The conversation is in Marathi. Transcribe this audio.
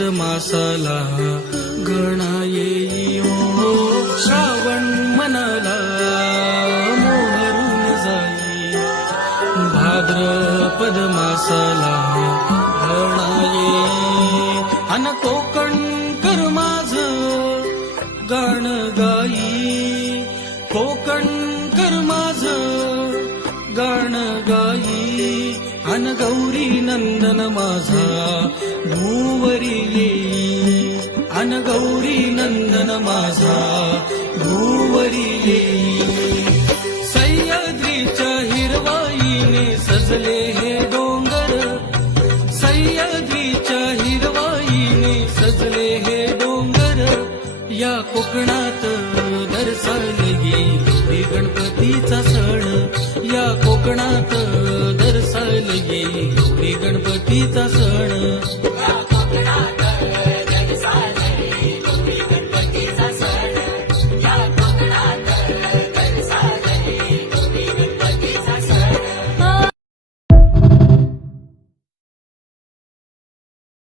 पद्मासाला गणा येई ओ श्रावण मनाला मोहरून जाई भाद्रपद मासाला गणा येई अन कोकण कर माझ गाण गाई कोकण कर माझ गाण गाई अन गौरी नंदन माझा भूवरी येई अन गौरी नंदन माझा भूवरी येई सह्याद्रीच्या हिरवाईने सजले हे डोंगर सह्याद्रीच्या हिरवाईने सजले हे डोंगर या कोकणात दर्शवले गौरी गणपतीचा सण या कोकणात दर्शवले गौरी गणपतीचा सण